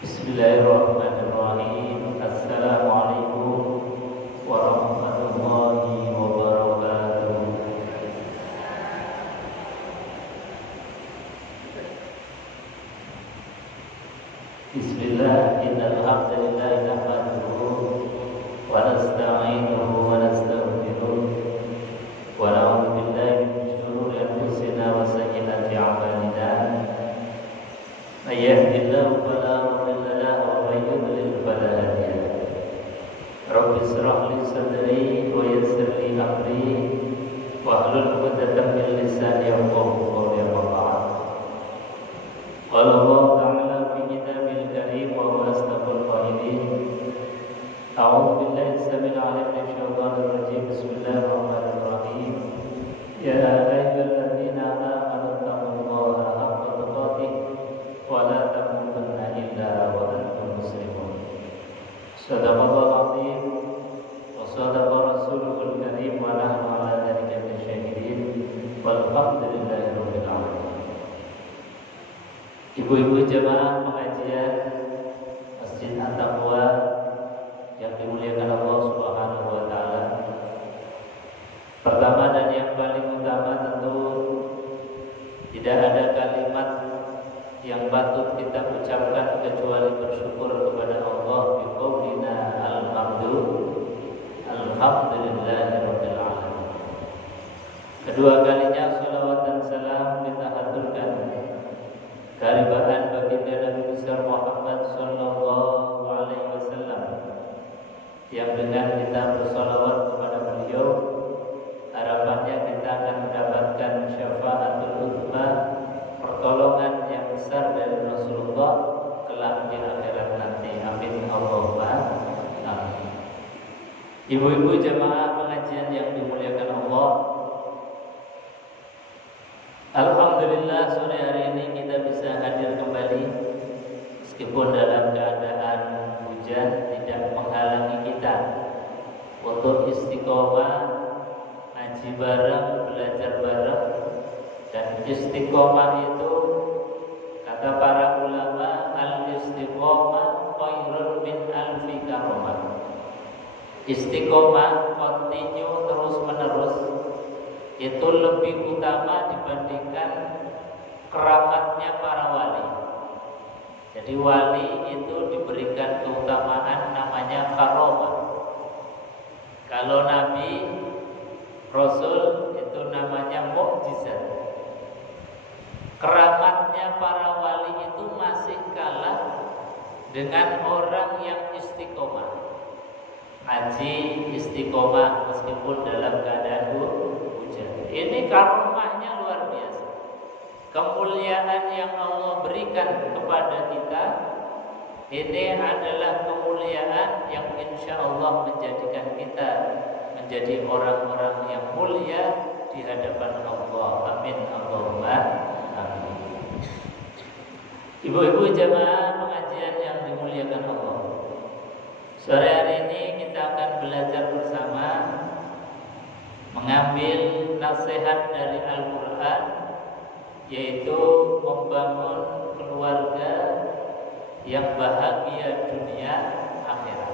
Bismillahirrahmanirrahim. Assalamualaikum warahmatullahi wabarakatuh. Bismillah, innal hamdalillah nahmaduhu wa nasta'inuhu wa nastaghfiruh wa na'udzu billahi min shururi anfusina wa sayyiati a'malina. May yahdihillahu fala mudilla lahu wa may yudlil fala hadiya lahu. Rabbi ishrah li sadri wa yassir li amri wahlul 'uqdatam min lisani yafqahu qawli. Qala Allah ta'ala fi kitabil karim wa huwa asdaqul qailin. A'udzu billahi as-sami'il 'alim minasy syaithanir rajim. Bismillahirrahmanirrahim. Ya ayyuhalladzina amanu taqullaha haqqa tuqatih wa la tamutunna illa wa antum muslimun. Shadaqallahul 'azim wa shadaqa rasuluhul karim wa nahnu 'ala dzalika minasyahidin walhamdulillahi rabbil alamin. Ibu-ibu jemaah pengajian Masjid At-Taqwa yang dimuliakan Allah Subhanahu wa taala. Pertama dan yang paling utama tentu tidak ada kalimat yang patut kita ucapkan kecuali bersyukur kepada Allah biqaulina alhamdulillahirabbil alamin. Kedua kalinya salawat dan salam kita haturkan kehadiran baginda Nabi besar Muhammad sallallahu alaihi wasallam yang dengan kita bersalawat kepada beliau harapannya kita akan mendapatkan syafaatul uzma, pertolongan yang besar dari Rasulullah kelak di akhirat nanti. Amin Allahumma amin. Ibu-ibu jemaah pengajian yang dimuliakan Allah, alhamdulillah sore hari ini kita bisa hadir kembali meskipun dalam keadaan hujan tidak menghalangi kita untuk istiqomah ngaji bareng, belajar bareng. Dan istiqomah itu kata para ulama, al-istiqomah khairun min alfi karamah. Istiqomah continue terus menerus itu lebih utama dibandingkan keramatnya para wali. Jadi wali itu diberikan keutamaan namanya karamah. Kalau Nabi, Rasul itu namanya mukjizat. Keramatnya para wali itu masih kalah dengan orang yang istiqomah. Ngaji istiqomah meskipun dalam keadaan hujan. Ini karamahnya luar biasa. Kemuliaan yang Allah berikan kepada kita ini adalah kemuliaan yang insya Allah menjadikan kita menjadi orang-orang yang mulia di hadapan Allah. Amin Allahumma amin. Ibu-ibu jemaah pengajian yang dimuliakan Allah, sore hari ini kita akan belajar bersama mengambil nasihat dari Al-Quran, yaitu membangun keluarga yang bahagia dunia akhirat.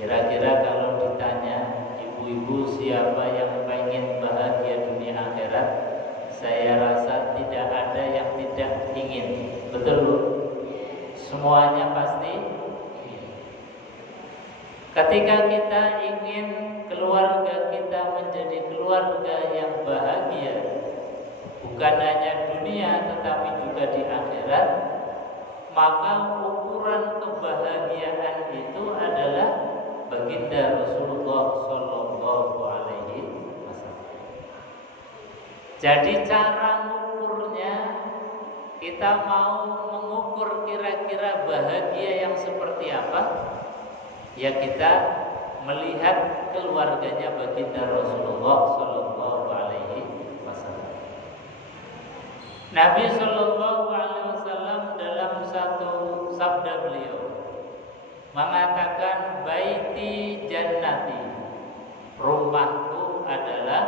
Kira-kira kalau ditanya ibu-ibu siapa yang pengen bahagia dunia akhirat, saya rasa tidak ada yang tidak ingin. Betul Bu? Semuanya pasti ingin. Ketika kita ingin keluarga kita menjadi keluarga yang bahagia, bukan hanya dunia tetapi juga di akhirat, maka ukuran kebahagiaan itu adalah baginda Rasulullah sallallahu alaihi wasallam. Jadi cara mengukurnya, kita mau mengukur kira-kira bahagia yang seperti apa? Ya kita melihat keluarganya baginda Rasulullah sallallahu alaihi wasallam. Nabi sallallahu alaihi wasallam dalam satu sabda beliau mengatakan, baiti jannati, rumahku adalah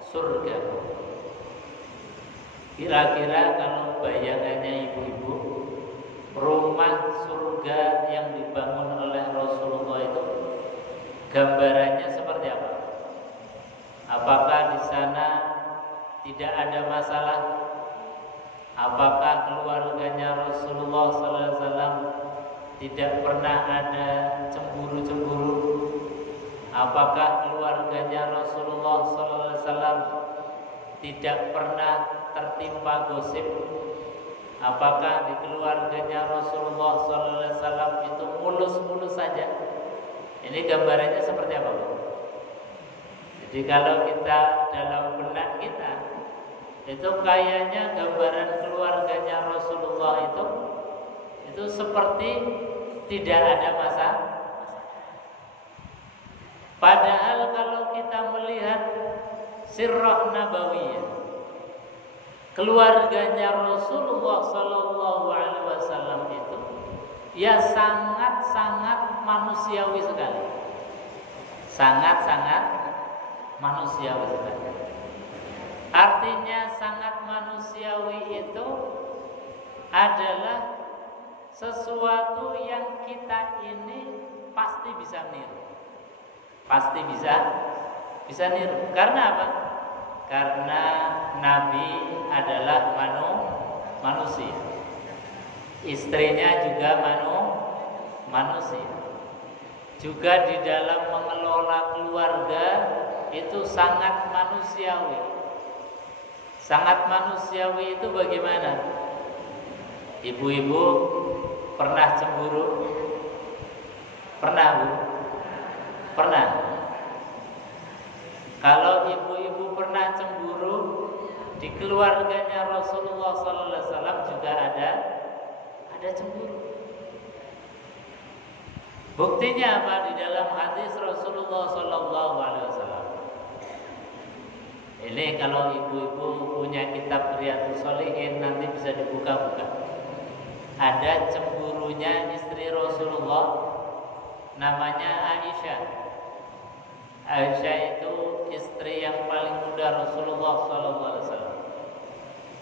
surga. Kira-kira kalau bayangannya ibu-ibu, rumah surga yang dibangun oleh Rasulullah itu gambarannya seperti apa? Apakah di sana tidak ada masalah? Apakah keluarganya Rasulullah SAW tidak pernah ada cemburu-cemburu? Apakah keluarganya Rasulullah SAW tidak pernah tertimpa gosip? Apakah di keluarganya Rasulullah SAW itu mulus-mulus saja? Ini gambarannya seperti apa, Bu? Jadi kalau kita dalam benak kita, itu kayaknya gambaran keluarganya Rasulullah itu seperti tidak ada masalah. Padahal kalau kita melihat sirah nabawiyah, keluarganya Rasulullah Sallallahu Alaihi Wasallam itu ya sangat-sangat manusiawi sekali, sangat-sangat manusiawi sekali. Artinya sangat manusiawi itu adalah sesuatu yang kita ini pasti bisa niru, pasti bisa niru. Karena apa? Karena Nabi adalah manusia, istrinya juga manusia. Juga di dalam mengelola keluarga itu sangat manusiawi. Sangat manusiawi itu bagaimana? Ibu-ibu pernah cemburu? Pernah, Bu? Pernah. Kalau ibu-ibu pernah cemburu, di keluarganya Rasulullah SAW juga ada cemburu. Buktinya apa? Di dalam hadis Rasulullah SAW. Ini kalau ibu-ibu punya kitab Riyadhus Shalihin nanti bisa dibuka-buka. Ada cemburunya istri Rasulullah, namanya Aisyah. Aisyah itu istri yang paling muda Rasulullah SAW.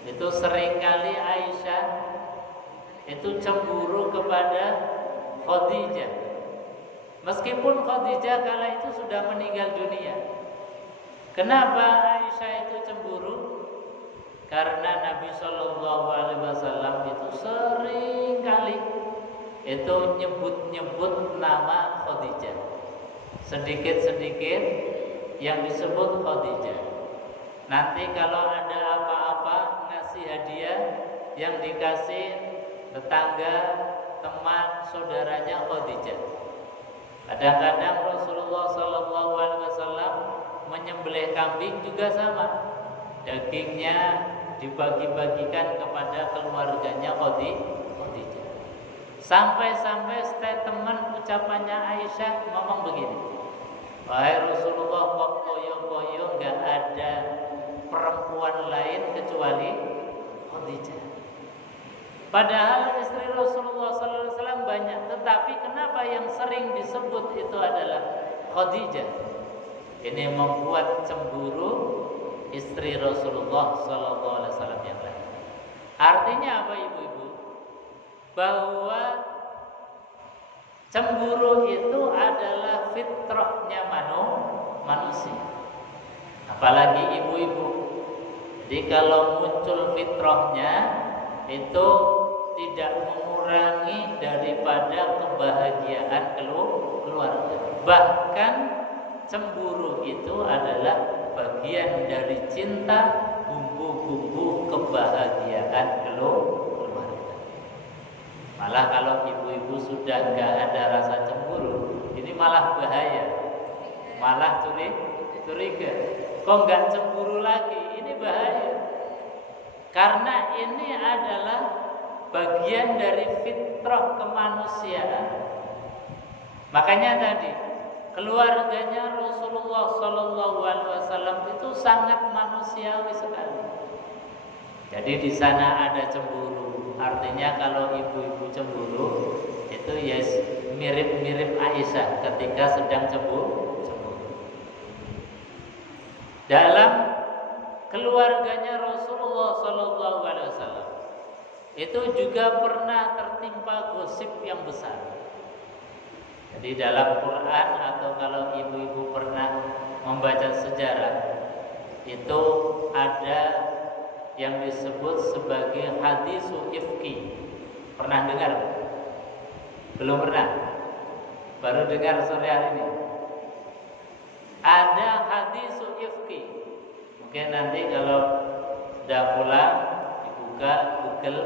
Itu seringkali Aisyah itu cemburu kepada Khadijah, meskipun Khadijah kala itu sudah meninggal dunia. Kenapa Aisyah itu cemburu? Karena Nabi Shallallahu Alaihi Wasallam itu seringkali itu nyebut nama Khadijah. Sedikit-sedikit yang disebut Khadijah. Nanti kalau ada apa-apa ngasih hadiah, yang dikasih tetangga, teman, saudaranya Khadijah. Kadang-kadang Rasulullah Sallallahu Alaihi Wasallam menyembelih kambing juga sama, dagingnya dibagi-bagikan kepada keluarganya Khadijah. Sampai-sampai statement ucapannya Aisyah ngomong begini, wahai Rasulullah, kok koyo-koyo gak ada perempuan lain kecuali Khadijah. Padahal istri Rasulullah SAW banyak, tetapi kenapa yang sering disebut itu adalah Khadijah? Ini membuat cemburu istri Rasulullah SAW yang lain. Artinya apa, ibu-ibu? Bahwa cemburu itu adalah fitrahnya manusia. Apalagi ibu-ibu. Jadi kalau muncul fitrahnya itu tidak mengurangi daripada kebahagiaan keluarga. Bahkan cemburu itu adalah bagian dari cinta, bumbu-bumbu kebahagiaan keluarga. Malah kalau ibu-ibu sudah gak ada rasa cemburu, ini malah bahaya, malah curiga. Kok gak cemburu lagi? Ini bahaya. Karena ini adalah bagian dari fitrah kemanusiaan. Makanya tadi keluarganya Rasulullah Sallallahu Alaihi Wasallam itu sangat manusiawi sekali. Jadi di sana ada cemburu. Artinya kalau ibu-ibu cemburu itu ya mirip-mirip Aisyah ketika sedang cemburu. Dalam keluarganya Rasulullah Sallallahu Alaihi Wasallam itu juga pernah tertimpa gosip yang besar. Jadi dalam Quran atau kalau ibu-ibu pernah membaca sejarah, itu ada yang disebut sebagai hadisul ifki. Pernah dengar? Belum pernah? Baru dengar sore hari ini. Ada hadisul ifki. Mungkin nanti kalau sudah pulang dibuka Google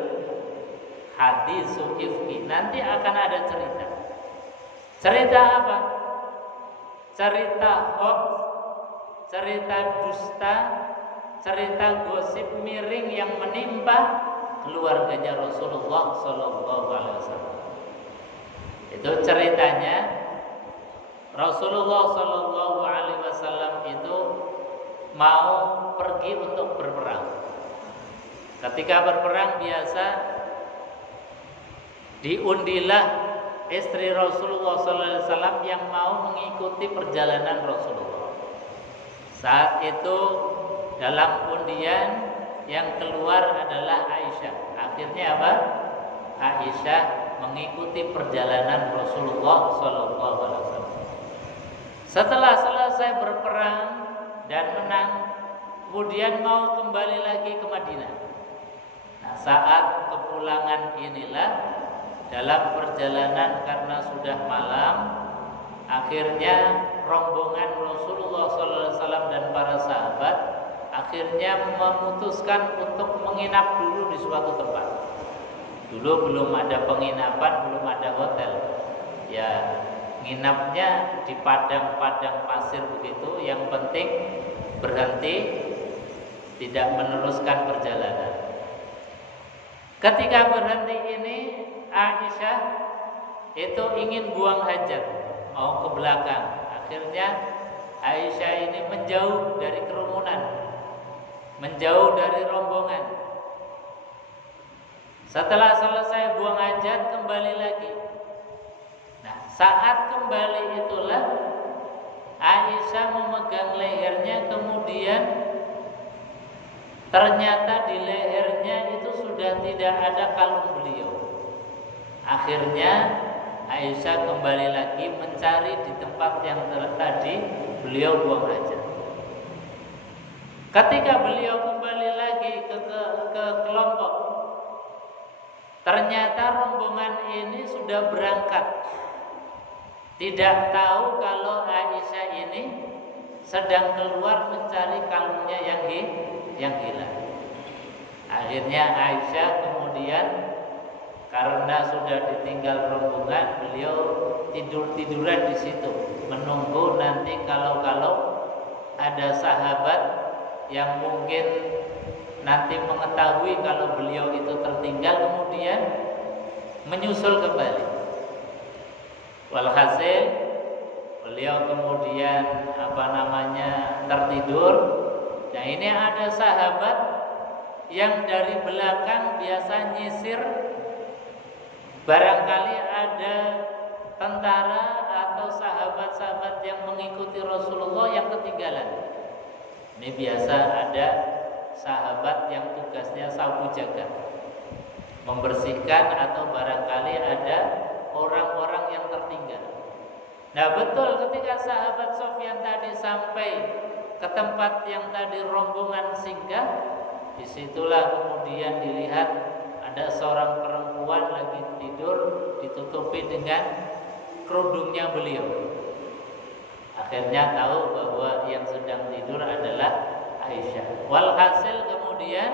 hadisul ifki, nanti akan ada cerita. Cerita apa? Cerita hoax, cerita dusta, cerita gosip miring yang menimpa keluarganya Rasulullah Sallallahu Alaihi Wasallam. Itu ceritanya Rasulullah Sallallahu Alaihi Wasallam itu mau pergi untuk berperang. Ketika berperang biasa diundilah istri Rasulullah Sallallahu Alaihi Wasallam yang mau mengikuti perjalanan Rasulullah. Saat itu dalam undian yang keluar adalah Aisyah. Akhirnya apa? Aisyah mengikuti perjalanan Rasulullah Sallallahu Alaihi Wasallam. Setelah selesai berperang dan menang, kemudian mau kembali lagi ke Madinah. Nah, saat kepulangan inilah dalam perjalanan karena sudah malam, akhirnya rombongan Rasulullah SAW dan para sahabat akhirnya memutuskan untuk menginap dulu di suatu tempat. Dulu belum ada penginapan, belum ada hotel. Ya, nginapnya di padang-padang pasir begitu. Yang penting berhenti, tidak meneruskan perjalanan. Ketika berhenti ini, Aisyah itu ingin buang hajat, mau ke belakang. Akhirnya Aisyah ini menjauh dari kerumunan, menjauh dari rombongan. Setelah selesai buang hajat, kembali lagi. Nah, saat kembali itulah Aisyah memegang lehernya, kemudian ternyata di lehernya itu sudah tidak ada kalung beliau. Akhirnya Aisyah kembali lagi mencari di tempat yang tadi beliau buang hajat. Ketika beliau kembali lagi ke kelompok, ternyata rombongan ini sudah berangkat. Tidak tahu kalau Aisyah ini sedang keluar mencari kalungnya yang hilang. Akhirnya Aisyah kemudian karena sudah ditinggal rombongan, beliau tiduran di situ, menunggu nanti kalau ada sahabat yang mungkin nanti mengetahui kalau beliau itu tertinggal, kemudian menyusul kembali. Walhasil beliau kemudian tertidur. Nah, ini ada sahabat yang dari belakang biasa nyisir. Barangkali ada tentara atau sahabat-sahabat yang mengikuti Rasulullah yang ketinggalan. Ini biasa ada sahabat yang tugasnya sapu jaga, membersihkan atau barangkali ada orang-orang yang tertinggal. Nah, betul ketika sahabat Sofyan tadi sampai ke tempat yang tadi rombongan singgah, disitulah kemudian dilihat ada seorang perempuan lagi tidur ditutupi dengan kerudungnya beliau. Akhirnya tahu bahwa yang sedang tidur adalah Aisyah. Walhasil kemudian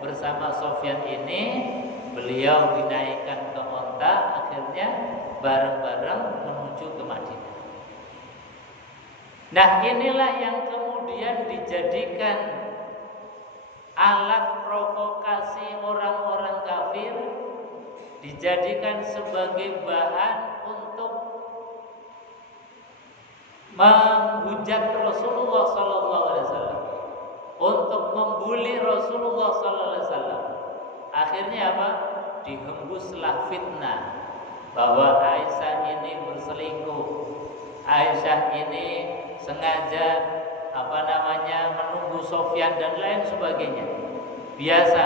bersama Sofyan ini beliau dinaikkan ke onta, akhirnya bareng-bareng menuju ke Madinah. Nah, inilah yang kemudian dijadikan alat provokasi orang-orang kafir, dijadikan sebagai bahan untuk menghujat Rasulullah Sallallahu Alaihi Wasallam, untuk membuli Rasulullah Sallallahu Alaihi Wasallam. Akhirnya apa? Dihembuslah fitnah bahwa Aisyah ini berselingkuh, Aisyah ini sengaja menunggu Sofyan dan lain sebagainya. Biasa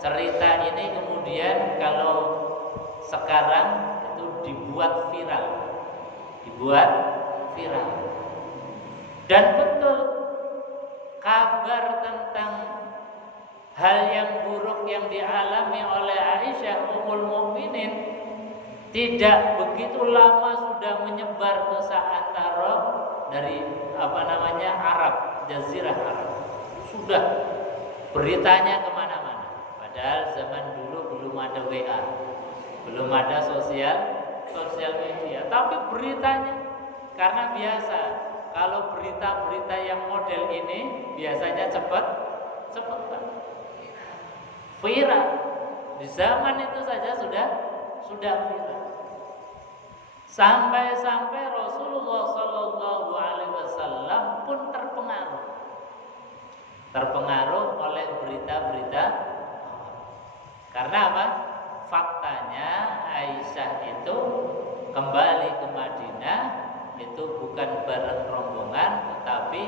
cerita ini kemudian kalau sekarang itu dibuat viral. Dan betul kabar tentang hal yang buruk yang dialami oleh Aisyah Ummul Mukminin tidak begitu lama sudah menyebar ke seantero dari Arab, Jazirah Arab. Sudah beritanya kemana-mana. Padahal zaman dulu belum ada WA, belum ada sosial media. Tapi beritanya, karena biasa kalau berita-berita yang model ini biasanya cepat viral. Di zaman itu saja sudah viral. Sampai Rasulullah Shallallahu Alaihi Wasallam pun terpengaruh oleh berita-berita. Karena apa? Faktanya Aisyah itu kembali ke Madinah itu bukan bareng rombongan, tetapi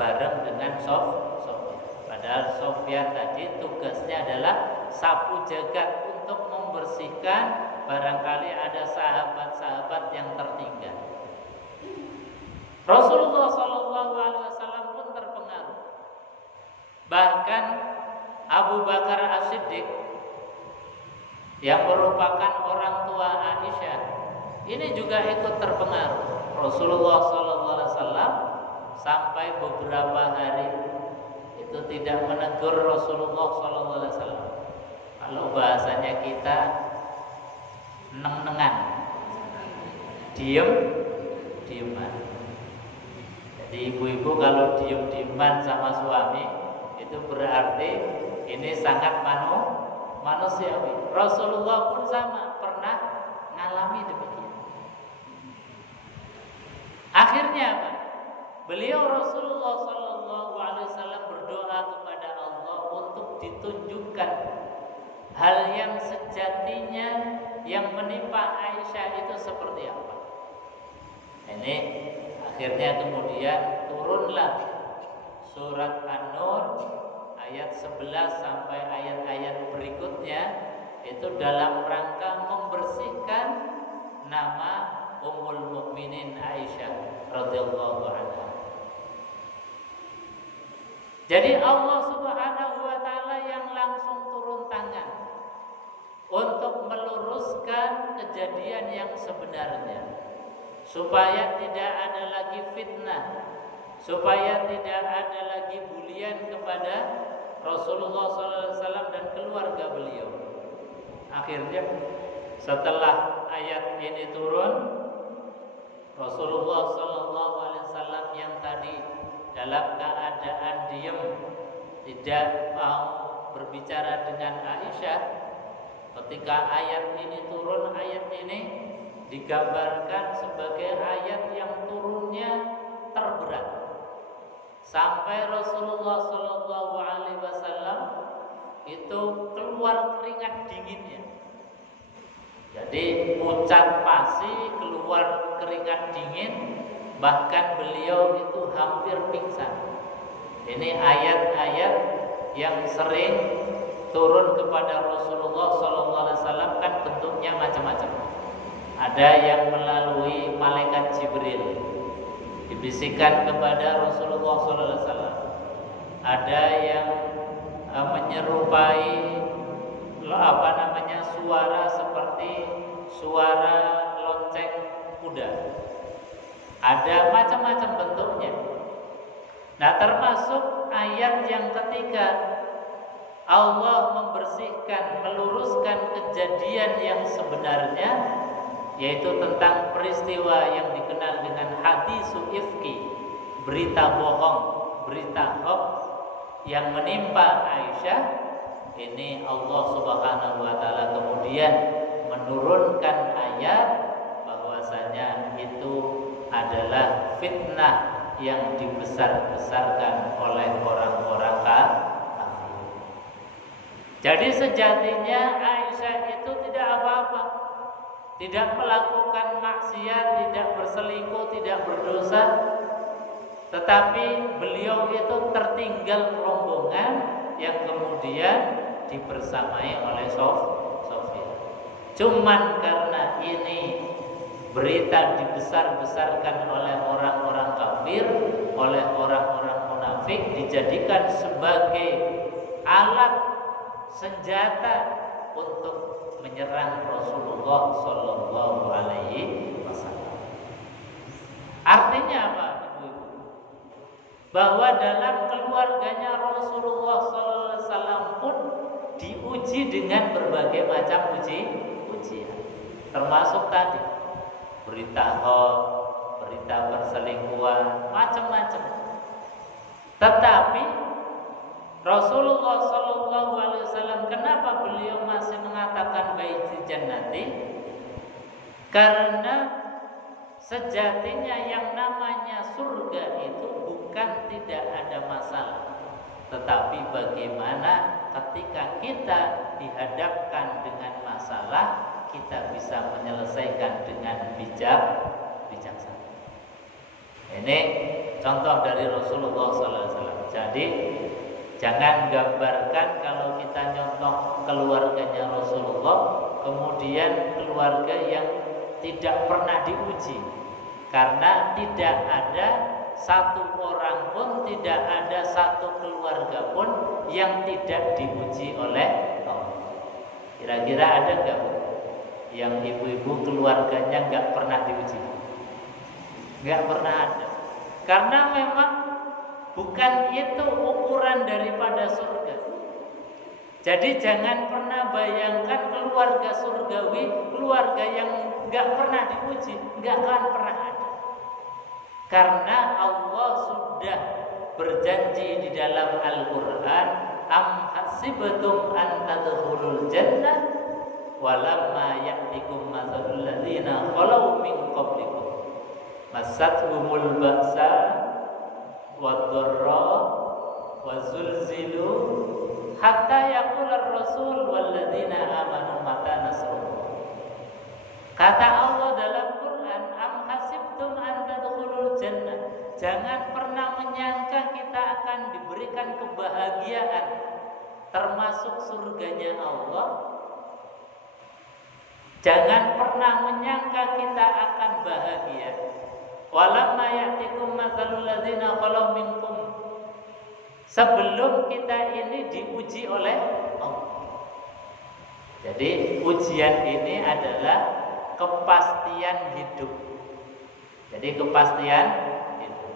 bareng dengan Sofyan. Padahal Sofyan tadi tugasnya adalah sapu jagat untuk membersihkan barangkali ada sahabat-sahabat yang tertinggal. Rasulullah Shallallahu Alaihi Wasallam pun terpengaruh. Bahkan Abu Bakar As-Siddiq yang merupakan orang tua Aisyah ini juga ikut terpengaruh. Rasulullah Shallallahu Alaihi Wasallam sampai beberapa hari itu tidak menegur Rasulullah Shallallahu Alaihi Wasallam. Kalau bahasanya kita neng-nengan, dieman. Jadi ibu-ibu kalau diem-dieman sama suami itu berarti ini sangat manusiawi. Rasulullah pun sama, pernah ngalami demikian. Akhirnya apa? Beliau Rasulullah Shallallahu Alaihi Wasallam berdoa kepada Allah untuk ditunjukkan hal yang sejatinya yang menimpa Aisyah itu seperti apa. Ini akhirnya kemudian turunlah surat An-Nur ayat 11 sampai ayat-ayat berikutnya itu dalam rangka membersihkan nama Ummul Mukminin Aisyah radhiyallahu anha. Jadi Allah Subhanahu wa taala yang langsung turun tangan untuk meluruskan kejadian yang sebenarnya, supaya tidak ada lagi fitnah, supaya tidak ada lagi bulian kepada Rasulullah SAW dan keluarga beliau. Akhirnya setelah ayat ini turun, Rasulullah SAW yang tadi dalam keadaan diam, tidak mau berbicara dengan Aisyah, ketika ayat ini turun, ayat ini digambarkan sebagai ayat yang turunnya terberat, sampai Rasulullah Shallallahu Alaihi Wasallam itu keluar keringat dinginnya. Jadi pucat pasi, keluar keringat dingin, bahkan beliau itu hampir pingsan. Ini ayat-ayat yang sering turun kepada Rasulullah SAW kan bentuknya macam-macam. Ada yang melalui malaikat Jibril, dibisikkan kepada Rasulullah SAW. Ada yang menyerupai suara seperti suara lonceng kuda. Ada macam-macam bentuknya. Nah, termasuk ayat yang ketiga Allah membersihkan, meluruskan kejadian yang sebenarnya, yaitu tentang peristiwa yang dikenal dengan hadisul ifki, berita bohong, berita hoax yang menimpa Aisyah. Ini Allah Subhanahu wa taala kemudian menurunkan ayat bahwasanya itu adalah fitnah yang dibesar-besarkan oleh orang-orang kafir. Jadi sejatinya Aisyah itu tidak apa-apa, tidak melakukan maksiat, tidak berselingkuh, tidak berdosa, tetapi beliau itu tertinggal rombongan yang kemudian dibersamai oleh Sofyan. Cuman karena ini berita dibesar-besarkan oleh orang-orang kafir, oleh orang-orang munafik, dijadikan sebagai alat senjata untuk menyerang Rasulullah Sallallahu Alaihi Wasallam. Artinya apa, ibu-ibu? Bahwa dalam keluarganya Rasulullah Sallallahu Alaihi Wasallam pun diuji dengan berbagai macam ujian, termasuk tadi berita hoax, berita perselingkuhan, macam-macam. Tetapi Rasulullah Sallallahu Alaihi Wasallam, kenapa beliau masih mengatakan baitul jannati? Karena sejatinya yang namanya surga itu bukan tidak ada masalah, tetapi bagaimana ketika kita dihadapkan dengan masalah, kita bisa menyelesaikan dengan bijaksana. Ini contoh dari Rasulullah SAW. Jadi jangan gambarkan kalau kita nyontoh keluarganya Rasulullah, kemudian keluarga yang tidak pernah diuji, karena tidak ada satu orang pun, tidak ada satu keluarga pun yang tidak diuji oleh Allah. Kira-kira ada nggak yang ibu-ibu keluarganya nggak pernah diuji? Nggak pernah ada. Karena memang bukan itu ukuran daripada surga. Jadi jangan pernah bayangkan keluarga surgawi, keluarga yang nggak pernah diuji, nggak akan pernah ada. Karena Allah sudah berjanji di dalam Al-Quran, am hasibtum an tadkhulul jannah walamma ya'tikum mathalul ladzina khalau min qablikum massatuhumul ba'sa wad-dharra wazulzilu hatta yaqular rasul wal ladzina amanu mata nasrullah. Kata Allah dalam Quran, am hasibtum an tadkhulul jannah, jangan pernah menyangka kita akan diberikan kebahagiaan termasuk surganya Allah. Jangan pernah menyangka kita akan bahagia. Walamma ya'tikum matsalul ladzina khalau minkum, sebelum kita ini diuji oleh Allah. Jadi ujian ini adalah kepastian hidup. Jadi kepastian hidup.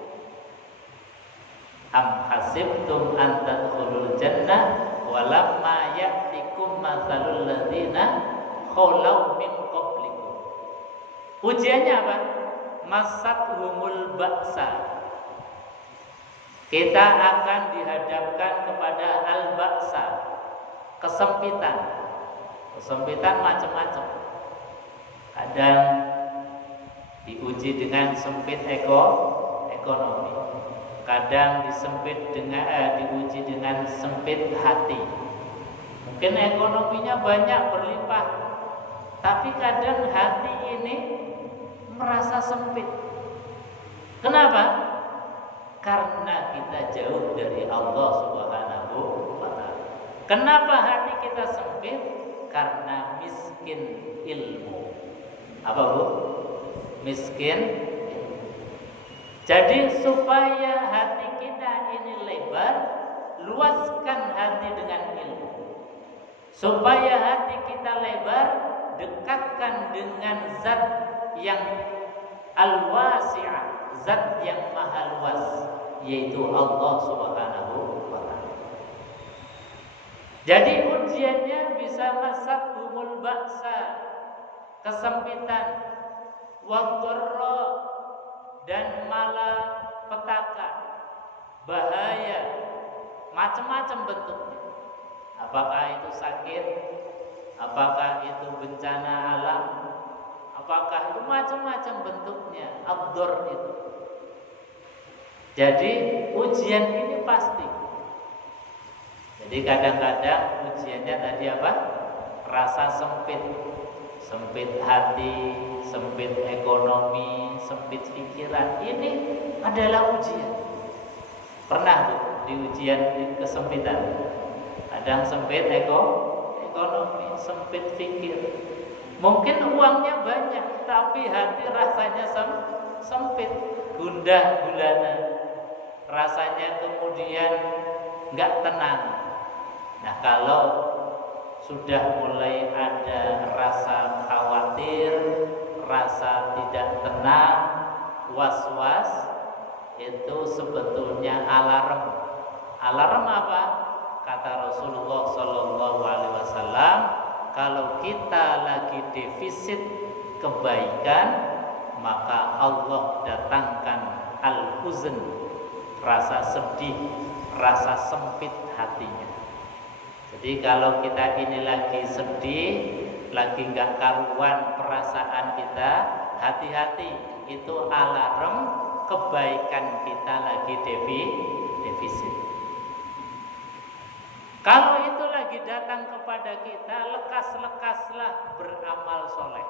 Am hasibtum an tadkhulul jannah walamma ya'tikum matsalul ladzina khalau min qablikum. Ujiannya apa? Masathumul ba'sa. Kita akan dihadapkan kepada al-ba'sa, kesempitan. Kesempitan macam-macam. Kadang diuji dengan sempit ekonomi. Kadang diuji dengan sempit hati. Mungkin ekonominya banyak berlimpah, tapi kadang hati ini merasa sempit. Kenapa? Karena kita jauh dari Allah Subhanahu wa ta'ala. Kenapa hati kita sempit? Karena miskin ilmu. Apa Bu? Miskin. Jadi supaya hati kita ini lebar, luaskan hati dengan ilmu. Supaya hati kita lebar, dekatkan dengan zat yang al-wasi'ah, zat yang maha luas, yaitu Allah Subhanahu wa ta'ala. Jadi ujiannya bisa masathumul ba'sa, kesempitan, wadh-dharra, dan malapetaka, bahaya, macam-macam bentuknya. Apakah itu sakit? Apakah itu bencana alam? Apakah itu macam-macam bentuknya? Ad-dhar itu. Jadi ujian ini pasti. Jadi kadang-kadang ujiannya tadi apa? Rasa sempit. Sempit hati, sempit ekonomi, sempit pikiran. Ini adalah ujian. Pernah Bu di ujian kesempitan? Kadang sempit ekonomi, sempit fikir. Mungkin uangnya banyak, tapi hati rasanya sempit, gundah gulana. Rasanya kemudian nggak tenang. Nah, kalau sudah mulai ada rasa khawatir, rasa tidak tenang, was-was, itu sebetulnya alarm. Alarm apa? Kata Rasulullah Shallallahu Alaihi Wasallam, kalau kita lagi defisit kebaikan, maka Allah datangkan al-huzn, rasa sedih, rasa sempit hatinya. Jadi kalau kita ini lagi sedih, lagi nggak karuan perasaan kita, hati-hati, itu alarm kebaikan kita lagi defisit. Kalau itu lagi datang kepada kita, lekas-lekaslah beramal soleh.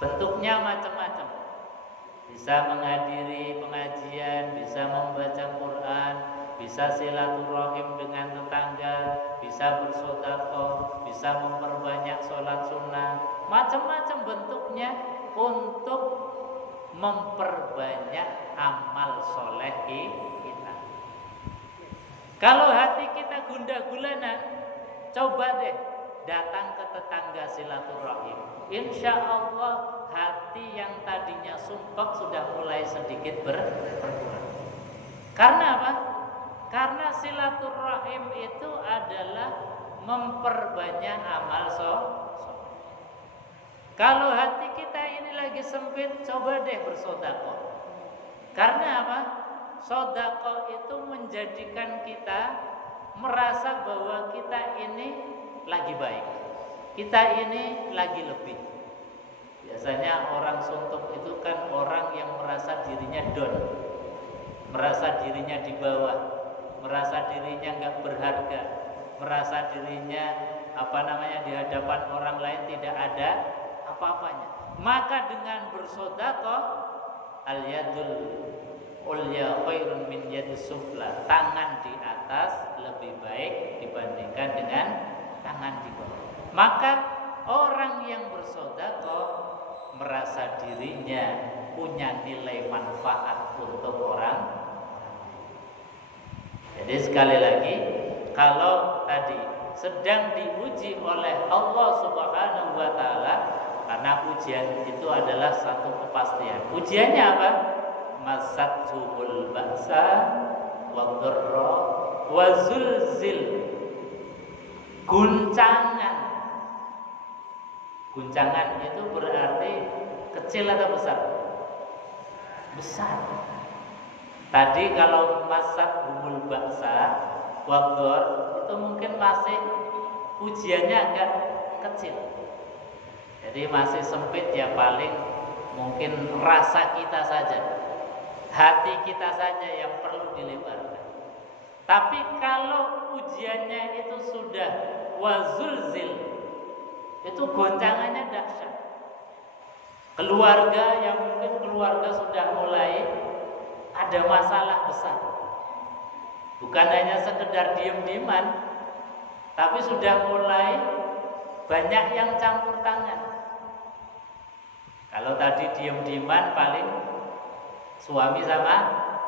Bentuknya macam-macam. Bisa menghadiri pengajian, bisa membaca Quran, bisa silaturahim dengan tetangga, bisa bersedekah, bisa memperbanyak sholat sunnah. Macam-macam bentuknya untuk memperbanyak amal soleh kita. Kalau hati kita gundah gulana, coba deh datang ke tetangga silaturahim. Insya Allah hati yang tadinya sumpek sudah mulai sedikit berkurang. Karena apa? Karena silaturahim itu adalah memperbanyak amal soleh. Kalau hati kita ini lagi sempit, coba deh bersedekah. Karena apa? Sedekah itu menjadikan kita merasa bahwa kita ini lagi baik, kita ini lagi lebih. Biasanya orang suntuk itu kan orang yang merasa dirinya down, merasa dirinya di bawah, merasa dirinya nggak berharga, merasa dirinya di hadapan orang lain tidak ada apa-apanya. Maka dengan bersedekah, al-yadul ulya khairun min yadis sufla, tangan di atas lebih baik dibandingkan dengan tangan di bawah. Maka orang yang bersedekah merasa dirinya punya nilai manfaat untuk orang. Jadi sekali lagi, kalau tadi sedang diuji oleh Allah Subhanahu wa taala, karena ujian itu adalah satu kepastian. Ujiannya apa? Masathul ba'sa wa dharra wa zulzil. Guncangan. Guncangan itu berarti kecil atau besar? Besar. Tadi kalau masathul ba'sa wa dhar itu mungkin masih ujiannya agak kecil. Jadi masih sempit, ya paling mungkin rasa kita saja, hati kita saja yang perlu dilebarkan. Tapi kalau ujiannya itu sudah wazulzil, itu goncangannya dahsyat. Keluarga yang mungkin keluarga sudah mulai ada masalah besar, bukan hanya sekedar diem-dieman, tapi sudah mulai banyak yang campur tangan. Kalau tadi diem-dieman paling suami sama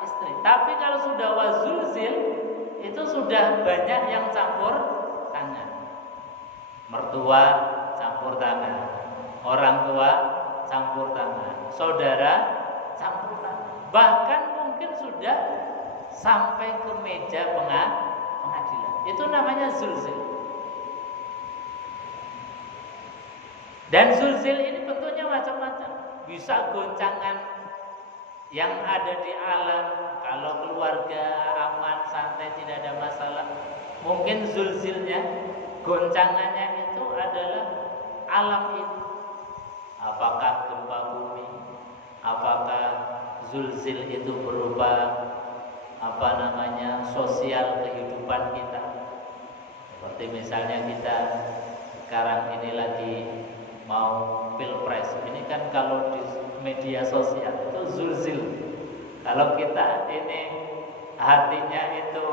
istri, tapi kalau sudah wazulzil itu sudah banyak yang campur tangan. Mertua campur tangan, orang tua campur tangan, saudara campur tangan, bahkan mungkin sudah sampai ke meja pengadilan. Itu namanya zulzil. Dan zulzil ini bentuknya macam-macam. Bisa goncangan yang ada di alam, kalau keluarga aman, santai, tidak ada masalah. Mungkin zulzilnya, goncangannya itu adalah alam ini. Apakah gempa bumi? Apakah zulzil itu berupa sosial kehidupan kita? Seperti misalnya kita sekarang ini lagi mau pilpres, ini kan kalau di media sosial itu zulzil. Kalau kita ini hatinya itu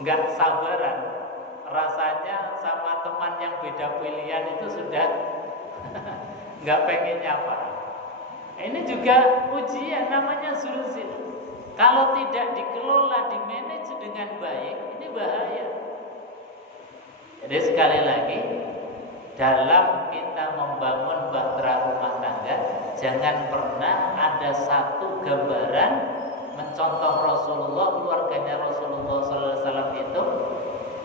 nggak sabaran, rasanya sama teman yang beda pilihan itu sudah nggak pengen nyapa. Ini juga ujian, namanya zulzil. Kalau tidak dikelola, dimanage dengan baik, ini bahaya. Jadi sekali lagi, dalam kita membangun bahtera rumah tangga, jangan pernah ada satu gambaran mencontoh Rasulullah, keluarganya Rasulullah SAW itu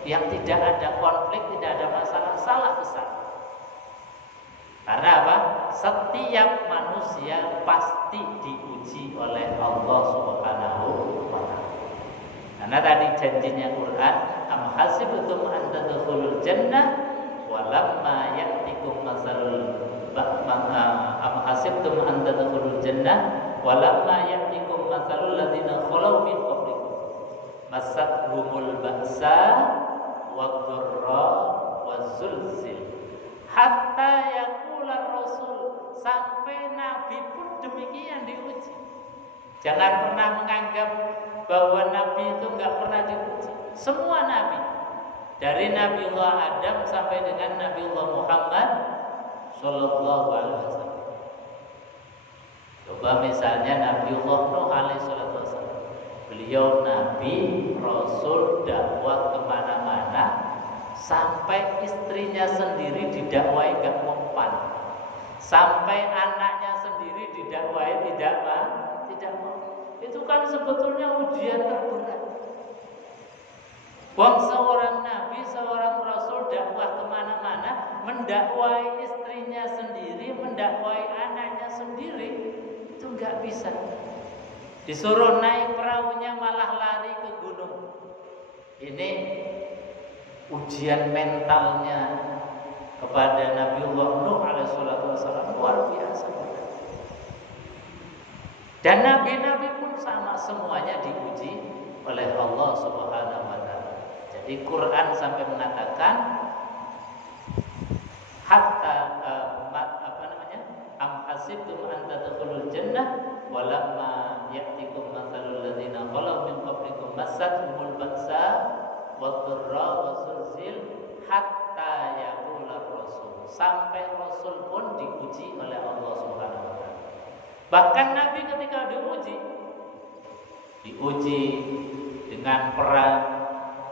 yang tidak ada konflik, tidak ada masalah, salah besar. Karena apa? Setiap manusia pasti diuji oleh Allah Subhanahu wa ta'ala. Karena tadi janjinya Quran, am hasibtum an tadkhulul jannah walamma ya'tikum masalul am hasibtum an tadkhulul jannah walamma ya'tikum masalul ladzina khalau min qablikum masathumul ba'sa wadh-dharra waz-zulzil hatta yaqula rasul, sampai nabi pun demikian diuji. Jangan pernah menganggap bahwa nabi itu enggak pernah diuji. Semua nabi, dari Nabiullah Adam sampai dengan Nabiullah Muhammad sallallahu alaihi wasallam. Coba misalnya Nabiullah Nuh alaihi wasallam. Beliau nabi, rasul, dakwah kemana-mana, sampai istrinya sendiri didakwai gak mempan, sampai anaknya sendiri didakwai tidak mau. Itu kan sebetulnya ujian terberat. Wong seorang nabi, seorang rasul dakwah kemana-mana, mendakwai istrinya sendiri, mendakwai anaknya sendiri, itu nggak bisa. Disuruh naik perahunya malah lari ke gunung. Ini ujian mentalnya kepada Nabiullah Nuh alaihi wasallam luar biasa. Dan nabi-nabi pun sama, semuanya diuji oleh Allah Subhanahu wa taala. Jadi Quran sampai mengatakan hatta am hasibtum an tadkhulul jannah walamma ya'tikum mathalul ladzina khalau min qablikum massatuhumul ba'sa wadh-dharra waz-zulzil hatta yaqula rasul, sampai rasul pun diuji oleh Allah Subhanahu wa taala. Bahkan nabi ketika diuji dengan perang,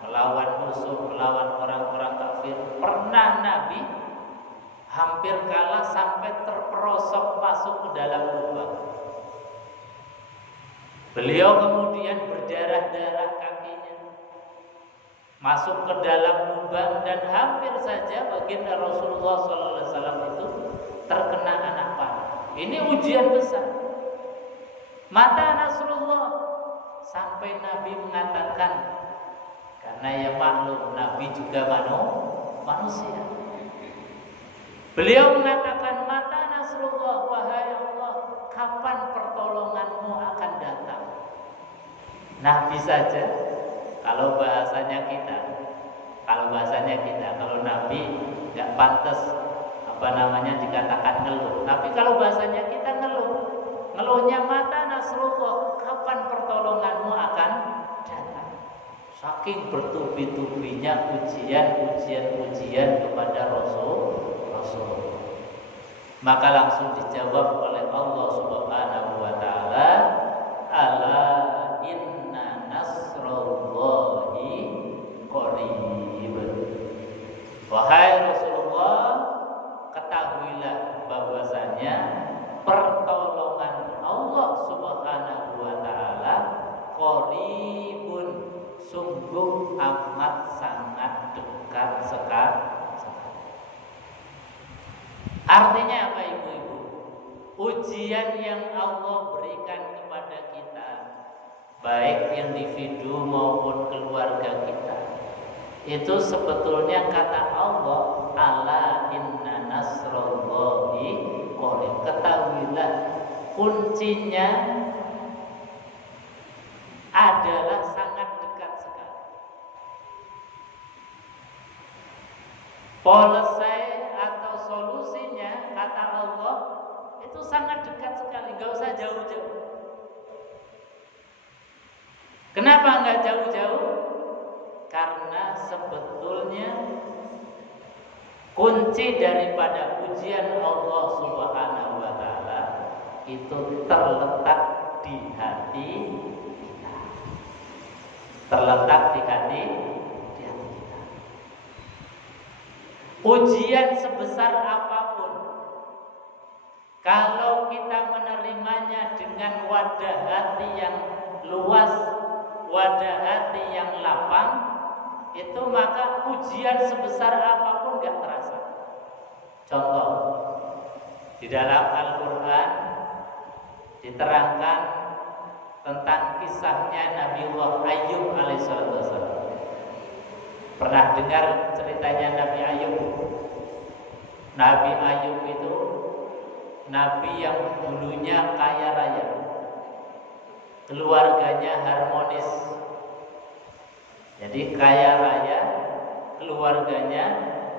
melawan musuh, melawan orang-orang kafir. Pernah nabi hampir kalah sampai terperosok masuk ke dalam lubang. Beliau kemudian berdarah-darah kakinya, masuk ke dalam lubang, dan hampir saja baginda Rasulullah SAW itu terkena anak panah. Ini ujian besar. Mata Nasrullah, sampai Nabi mengatakan, karena ya maklum Nabi juga manusia. Beliau mengatakan, mata Nasrullah, wahai Allah, kapan pertolonganmu akan datang? Nabi saja, kalau bahasanya kita, kalau Nabi nggak pantas dikatakan ngeluh. Tapi kalau bahasanya kita ngeluhnya mata Nasrullah, kapan pertolonganmu akan datang? Saking bertubi-tubinya ujian kepada Rasul. Maka langsung dijawab oleh Allah Subhanahu wa taala, ala inna nasrullahi qarib. Wahai Rasulullah, ketahuilah bahwasanya pertolongan Allah Subhanahu wa taala qaribun, sungguh amat sangat dekat sekali. Artinya apa ibu-ibu? Ujian yang Allah berikan kepada kita, baik individu maupun keluarga kita, itu sebetulnya kata Allah, ala inna nasrullahi qarib. Ketahuilah, kuncinya adalah sangat dekat sekali. Polisi atau solusinya kata Allah itu sangat dekat sekali, nggak usah jauh-jauh. Kenapa nggak jauh-jauh? Karena karena sebetulnya kunci daripada ujian Allah Subhanahu wa taala itu terletak di hati kita. Terletak di hati kita. Ujian sebesar apapun, kalau kita menerimanya dengan wadah hati yang luas, wadah hati yang lapang, itu maka ujian sebesar apapun gak terasa. Contoh, di dalam Al-Quran diterangkan tentang kisahnya Nabiullah Ayyub alaihissalam. Pernah dengar ceritanya Nabi Ayyub? Nabi Ayyub itu nabi yang dulunya kaya raya, keluarganya harmonis. Jadi kaya raya, keluarganya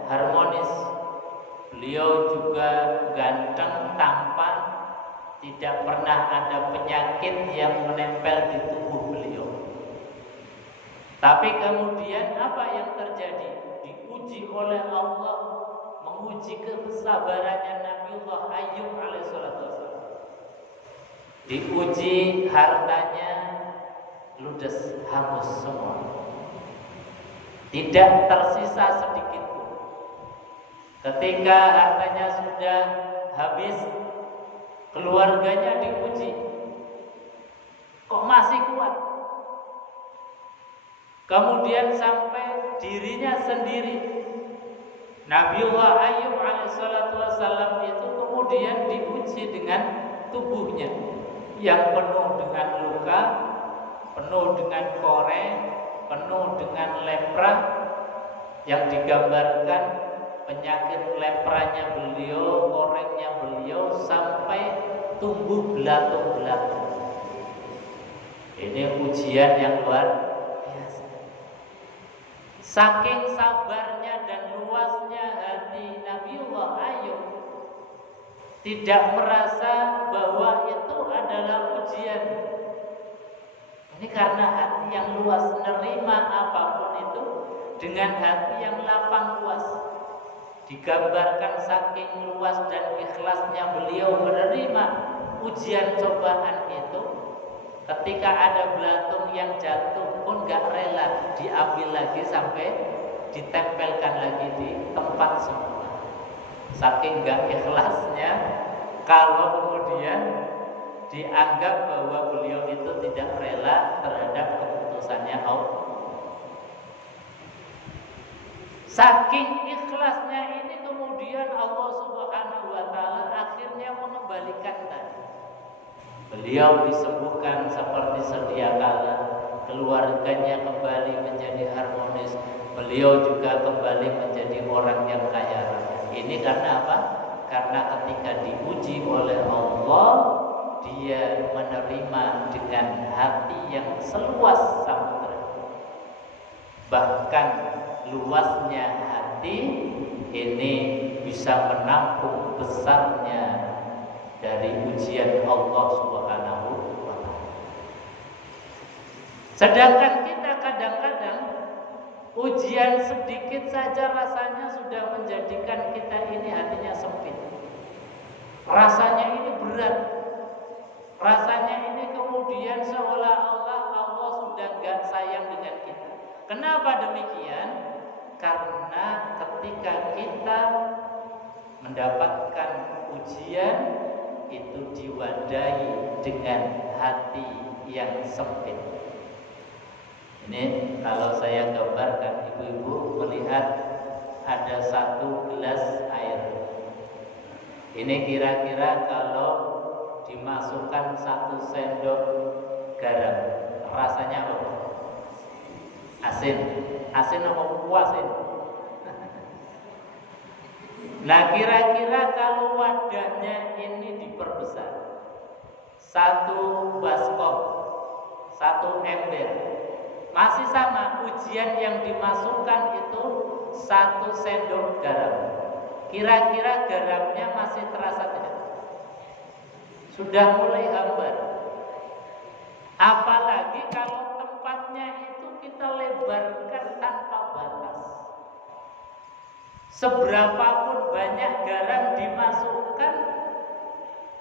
harmonis. Beliau juga ganteng, tampan, tidak pernah ada penyakit yang menempel di tubuh beliau. Tapi kemudian apa yang terjadi? Diuji oleh Allah, menguji kesabarannya Nabiullah Ayyub alaihissalam. Diuji hartanya, ludes, hangus semua. Tidak tersisa sedikit pun. Ketika hartanya sudah habis, keluarganya diuji. Kok masih kuat? Kemudian sampai dirinya sendiri, Nabiullah Ayyub alaihissalam itu kemudian diuji dengan tubuhnya yang penuh dengan luka, penuh dengan koreng, penuh dengan lepra, yang digambarkan penyakit lepranya beliau, korengnya beliau sampai tumbuh belatung-belatung. Ini ujian yang luar biasa. Saking sabarnya dan luasnya hati Nabiullah Ayyub, tidak merasa bahwa itu adalah ujian. Ini karena hati yang luas, menerima apapun itu dengan hati yang lapang luas. Digambarkan saking luas dan ikhlasnya beliau menerima ujian cobaan itu. Ketika ada belatung yang jatuh pun gak rela diambil lagi sampai ditempelkan lagi di tempat semula. Saking gak ikhlasnya kalau kemudian dianggap bahwa beliau itu tidak rela terhadap keputusannya Allah. Saking ikhlasnya ini kemudian Allah Subhanahu wa taala akhirnya mengembalikan tadi. Beliau disembuhkan seperti sedia kala, keluarganya kembali menjadi harmonis, beliau juga kembali menjadi orang yang kaya raya. Ini karena apa? Karena ketika diuji oleh Allah, dia menerima dengan hati yang seluas samudra. Bahkan luasnya hati ini bisa menampung besarnya dari ujian Allah Subhanahu wa taala. Sedangkan kita kadang-kadang ujian sedikit saja rasanya sudah menjadikan kita ini hatinya sempit. Rasanya ini berat. Rasanya ini kemudian seolah-olah Allah sudah gak sayang dengan kita. Kenapa demikian? Karena ketika kita mendapatkan ujian itu diwadahi dengan hati yang sempit. Ini kalau saya gambarkan, ibu-ibu melihat ada satu gelas air. Ini kira-kira kalau dimasukkan 1 sendok garam, rasanya apa? Asin. Asin apa puasin? Nah, kira-kira kalau wadahnya ini diperbesar, 1 baskom, 1 ember, masih sama ujian yang dimasukkan itu 1 sendok garam. Kira-kira garamnya masih terasa tidak? Sudah mulai hambar. Apalagi kalau tempatnya itu kita lebarkan tanpa seberapapun banyak garam dimasukkan,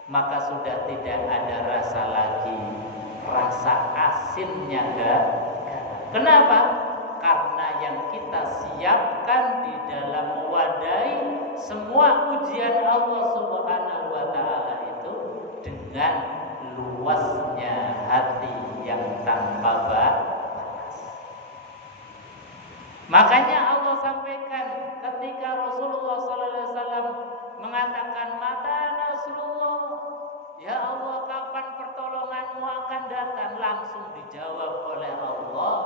maka sudah tidak ada rasa lagi, rasa asinnya garam. Kenapa? Karena yang kita siapkan di dalam mewadahi semua ujian Allah Subhanahu wa Ta'ala itu dengan luasnya hati yang tanpa batas. Makanya Allah sampaikan ketika Rasulullah SAW mengatakan, mata Nasrullah, ya Allah, kapan pertolonganmu akan datang? Langsung dijawab oleh Allah,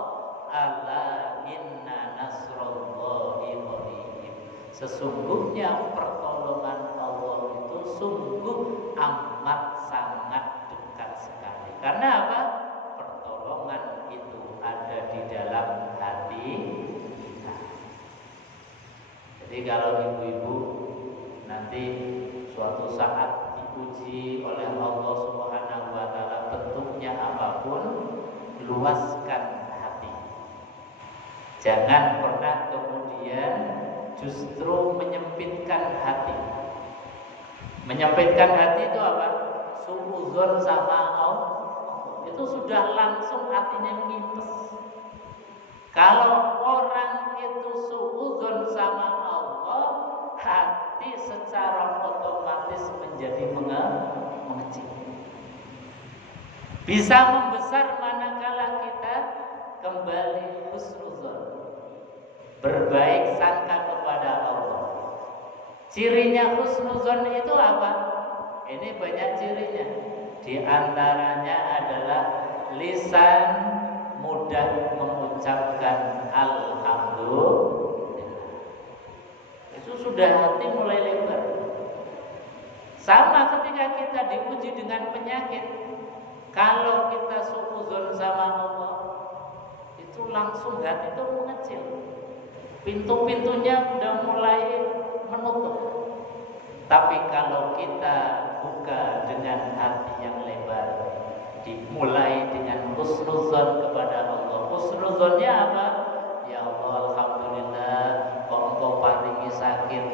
ala inna nasrullahi qarib. Sesungguhnya pertolongan Allah itu sungguh amat sangat dekat sekali. Karena apa? Pertolongan itu ada di dalam hati kita. Jadi kalau ibu-ibu nanti suatu saat diuji oleh Allah Subhanahu wa Ta'ala, bentuknya apapun, luaskan hati. Jangan pernah kemudian justru menyempitkan hati. Menyempitkan hati itu apa? Suudzon sama Allah. Itu sudah langsung hatinya minus. Kalau orang itu suudzon sama Allah, hati secara otomatis menjadi mengecil. Bisa membesar manakala kita kembali husnuzon, berbaik sangka kepada Allah. Cirinya husnuzon itu apa? Ini banyak cirinya. Di antaranya adalah lisan mudah mengucapkan alhamdulillah. Itu sudah hati mulai lebar. Sama ketika kita diuji dengan penyakit, kalau kita suudzon sama Allah, itu langsung hati itu mengecil. Pintu-pintunya sudah mulai menutup. Tapi kalau kita buka dengan hati yang lebar, dimulai dengan husnuzon kepada Allah. Husnuzonnya apa? Ya Allah, alhamdulillah, kok Engkau paringi sakit,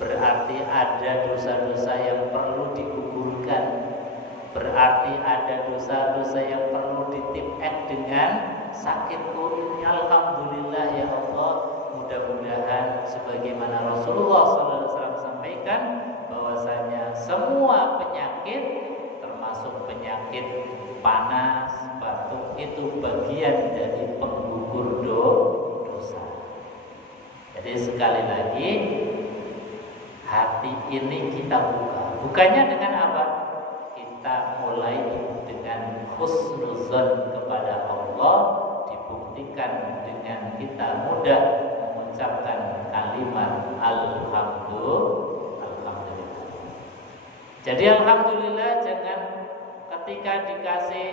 berarti ada dosa-dosa yang perlu digugurkan. Berarti ada dosa-dosa yang perlu ditipek dengan sakitku ini. Alhamdulillah ya Allah. Mudah-mudahan sebagaimana Rasulullah SAW sampaikan, bahwasanya semua penyakit, termasuk penyakit panas, batuk, itu bagian dari penggugur dosa. Jadi sekali lagi, hati ini kita buka. Bukanya dengan apa? Kita mulai dengan husnuzon kepada Allah, dibuktikan dengan kita mudah mengucapkan kalimat alhamdulillah. Jadi alhamdulillah jangan ketika dikasih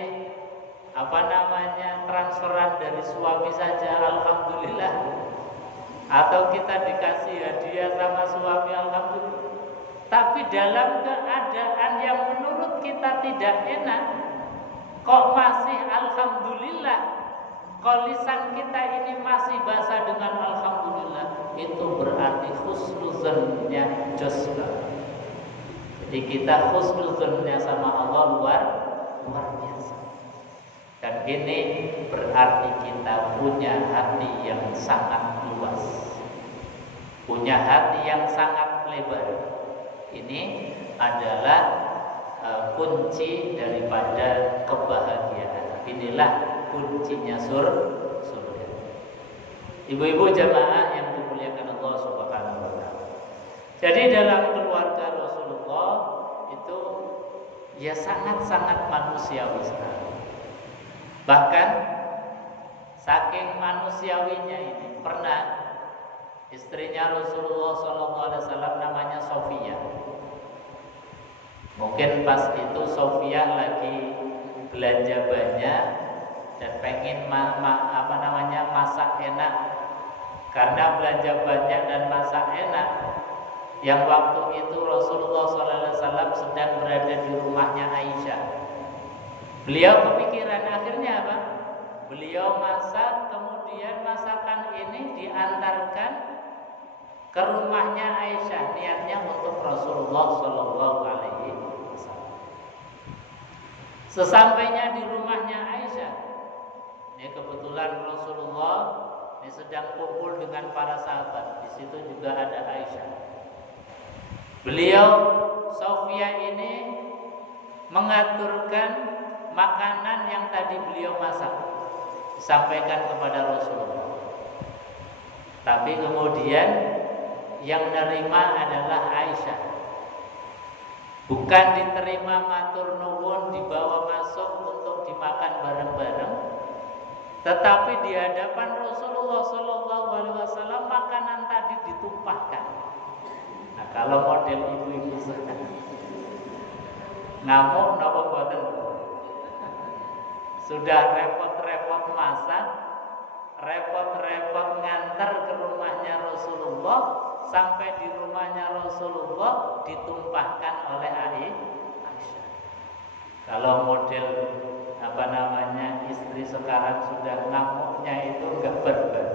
transferan dari suami saja alhamdulillah, atau kita dikasih hadiah sama suami alhamdulillah. Tapi dalam keadaan yang menurut kita tidak enak, kok masih alhamdulillah, kok lisan kita ini masih basah dengan alhamdulillah, itu berarti husnuzonnya jos. Jadi kita husnuzonnya sama Allah luar biasa. Dan ini berarti kita punya hati yang sangat luas, punya hati yang sangat lebar. Ini adalah kunci daripada kebahagiaan. Inilah kuncinya surga. Ibu-ibu jamaah yang dimuliakan Allah Subhanahu wa Ta'ala. Jadi dalam keluarga Rasulullah itu ya sangat-sangat manusiawi sekali. Bahkan saking manusiawinya ini, pernah istrinya Rasulullah SAW namanya Sofia. Mungkin pas itu Sofia lagi belanja banyak dan pengen masak enak. Karena belanja banyak dan masak enak, yang waktu itu Rasulullah SAW sedang berada di rumahnya Aisyah. Beliau kepikiran, akhirnya apa? Beliau masak, kemudian masakan ini diantarkan ke rumahnya Aisyah, niatnya untuk Rasulullah Shallallahu Alaihi Wasallam. Sesampainya di rumahnya Aisyah, ini kebetulan Rasulullah ini sedang kumpul dengan para sahabat. Di situ juga ada Aisyah. Beliau Sofia ini mengaturkan makanan yang tadi beliau masak, sampaikan kepada Rasulullah. Tapi kemudian yang nerima adalah Aisyah. Bukan diterima matur nuwun, dibawa masuk untuk dimakan bareng-bareng, tetapi di hadapan Rasulullah Shallallahu Alaihi Wasallam makanan tadi ditumpahkan. Nah, kalau model ibu-ibu ngamuk napa boten? Sudah repot-repot masak, repot-repot ngantar ke rumahnya Rasulullah, sampai di rumahnya Rasulullah ditumpahkan oleh Aisyah. Kalau model istri sekarang sudah ngamuknya itu enggak berber.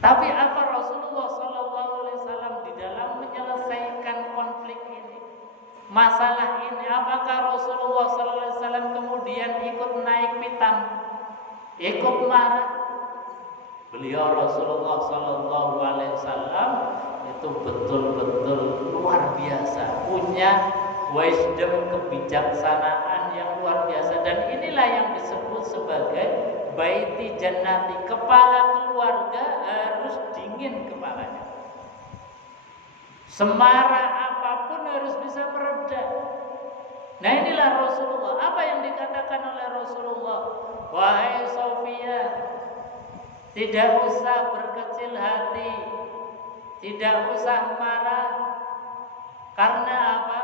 Tapi apa Rasulullah Sallallahu Alaihi Wasallam di dalam menyelesaikan konflik ini, masalah ini, apakah Rasulullah Sallallahu Alaihi Wasallam kemudian ikut naik pitam, ikut marah? Beliau Rasulullah Sallallahu Alaihi Wasallam itu betul-betul luar biasa, punya wisdom, kebijaksanaan yang luar biasa. Dan inilah yang disebut sebagai baiti jannati. Kepala keluarga harus dingin kepalanya. Semarah apapun harus bisa mereda. Nah, inilah Rasulullah. Apa yang dikatakan oleh Rasulullah? Wahai Sofia, tidak usah berkecil hati, tidak usah marah. Karena apa?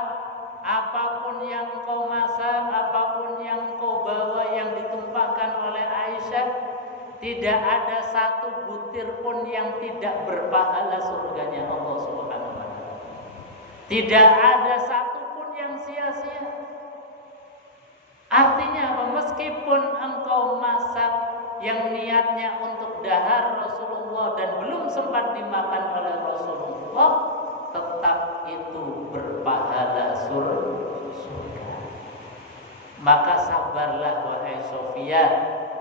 Apapun yang kau masak, apapun yang kau bawa yang ditumpahkan oleh Aisyah, tidak ada satu butir pun yang tidak berpahala surganya Allah Subhanahu wa taala. Tidak ada satu pun yang sia-sia. Artinya apa? Meskipun engkau masak yang niatnya untuk dahar Rasulullah dan belum sempat dimakan oleh Rasulullah, tetap itu berpahala surga. Maka sabarlah wahai Sofia,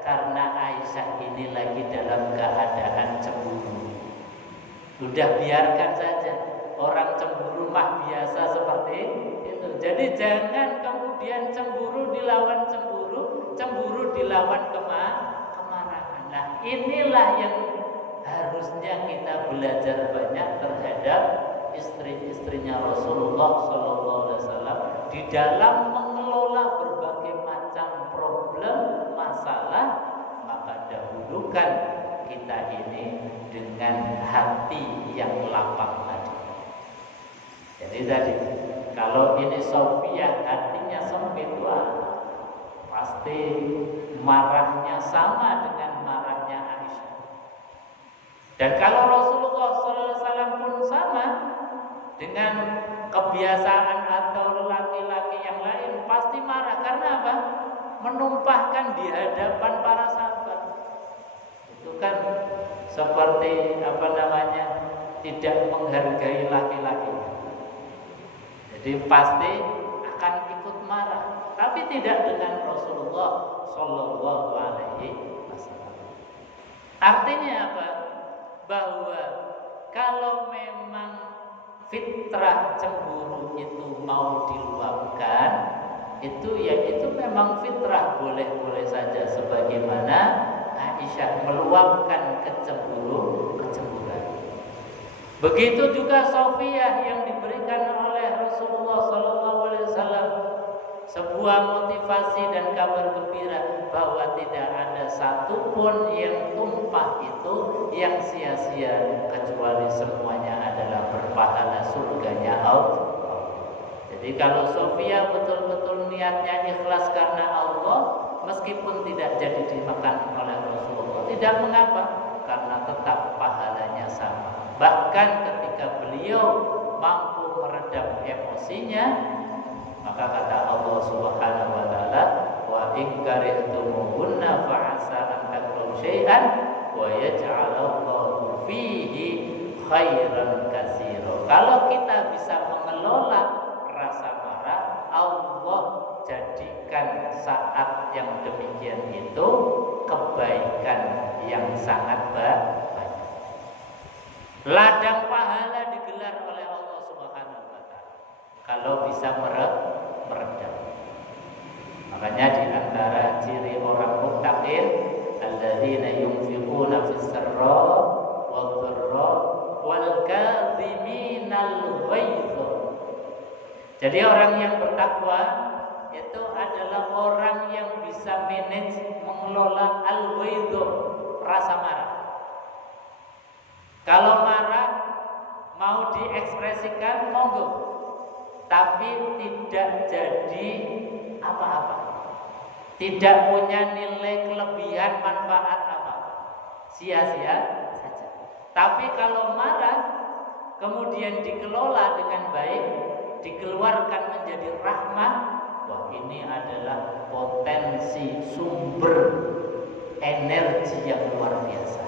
karena Aisyah ini lagi dalam keadaan cemburu. Sudah biarkan saja, orang cemburu mah biasa seperti itu. Jadi jangan kemudian cemburu dilawan cemburu, cemburu dilawan kemarahan. Nah, inilah yang harusnya kita belajar banyak terhadap istri-istrinya Rasulullah Sallallahu Alaihi Wasallam di dalam mengelola berbagai macam problem, masalah. Maka dahulukan kita ini dengan hati yang lapang tadi. Jadi tadi kalau ini Sofia hatinya sempit, pasti marahnya sama dengan marahnya Aisyah. Dan kalau Rasulullah SAW pun sama dengan kebiasaan atau laki-laki yang lain, pasti marah. Karena apa? Menumpahkan di hadapan para sahabat. Itu kan seperti tidak menghargai laki-laki. Jadi pasti akan ikut marah, tapi tidak dengan Rasulullah Sallallahu Alaihi Wasallam. Artinya apa? Bahwa kalau memang fitrah cemburu itu mau diluapkan, itu memang fitrah, boleh-boleh saja, sebagaimana Aisyah meluapkan kecemburuan. Begitu juga Sofia yang diberikan oleh Rasulullah Sallallahu Alaihi Wasallam sebuah motivasi dan kabar gembira bahwa tidak ada satupun yang tumpah itu yang sia-sia, kecuali semuanya adalah berpahala surganya Allah. Jadi kalau Sofia betul-betul niatnya ikhlas karena Allah, meskipun tidak jadi dimakan oleh Rasulullah, tidak mengapa, karena tetap pahalanya sama. Bahkan ketika beliau mampu meredam emosinya, maka kata Allah Subhanahu wa taala, wa in karihtumuhunna fa'asa an takrahu syai'an wa yaj'alallahu fihi khairan katsira. Kalau kita bisa mengelola rasa marah, Allah jadikan saat yang demikian itu kebaikan yang sangat banyak. Ladang pahala digelar oleh Allah Subhanahu wa taala kalau bisa meredam. Makanya di antara ciri orang muttaqin alladzina yunfiquna fis sarra wad dharra wal kadziminal ghaidz. Jadi orang yang bertakwa itu adalah orang yang bisa manage mengelola al-ghaidz, rasa marah. Kalau marah mau diekspresikan monggo, tapi tidak jadi apa-apa. Tidak punya nilai kelebihan manfaat apa. Sia-sia saja. Tapi kalau marah kemudian dikelola dengan baik, dikeluarkan menjadi rahmah, wah ini adalah potensi sumber energi yang luar biasa.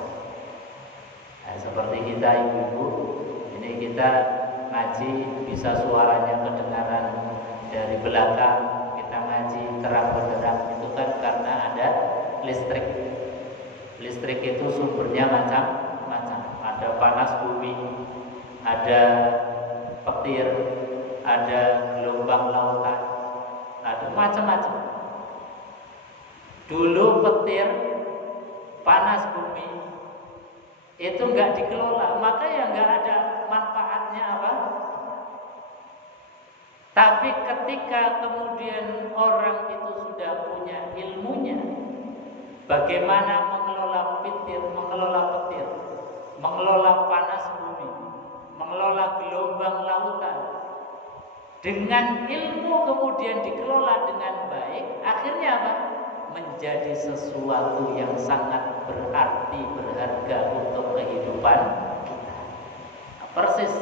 Nah, seperti kita ibu-ibu, ini kita ngaji bisa suaranya kedengaran dari belakang, kita ngaji terang benderang, itu kan karena ada listrik. Listrik itu sumbernya macam-macam. Ada panas bumi, ada petir, ada gelombang lautan, ada macam-macam. Dulu petir, panas bumi itu enggak dikelola, maka ya enggak ada manfaatnya apa. Tapi ketika kemudian orang itu sudah punya ilmunya, bagaimana mengelola petir, mengelola panas bumi, mengelola gelombang lautan, dengan ilmu kemudian dikelola dengan baik, akhirnya apa? Menjadi sesuatu yang sangat berarti, berharga untuk kehidupan kita. Nah, persis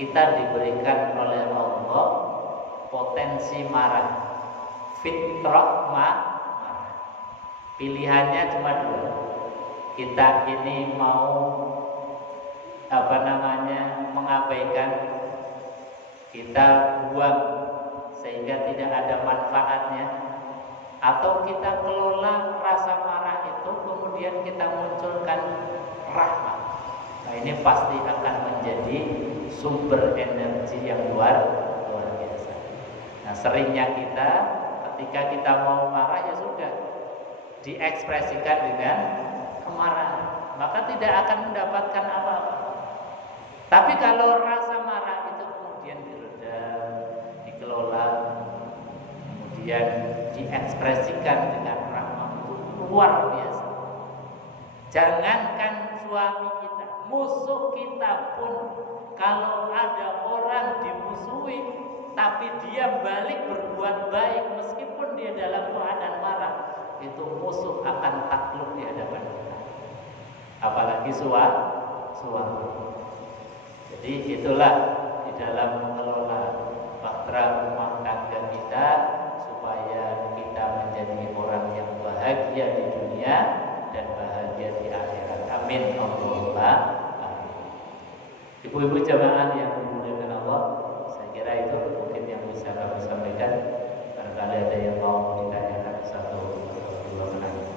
kita diberikan oleh Allah potensi marah, fitrah marah. Pilihannya cuma dua. Kita ini mau mengabaikan, kita buang sehingga tidak ada manfaatnya, atau kita kelola rasa marah itu kemudian kita munculkan rahmat. Nah, ini pasti akan menjadi sumber energi yang luar biasa. Nah, seringnya kita ketika kita mau marah ya sudah diekspresikan dengan kemarahan, maka tidak akan mendapatkan apa-apa. Tapi kalau rasa marah itu kemudian diredam, dikelola, kemudian diekspresikan dengan rahmat, itu luar biasa. Jangankan suami kita, musuh kita pun kalau ada orang dimusuhi tapi dia balik berbuat baik meskipun dia dalam keadaan marah, itu musuh akan takluk di hadapan kita. Apalagi suami. Jadi itulah di dalam mengelola bahtera rumah tangga kita supaya kita menjadi orang yang bahagia di dunia dan bahagia di akhirat. Amin Allahumma amin. Ibu-ibu jamaah yang dimuliakan Allah, saya kira itu mungkin yang bisa kami sampaikan. Barangkali ada yang mau ditanyakan satu atau dua menit.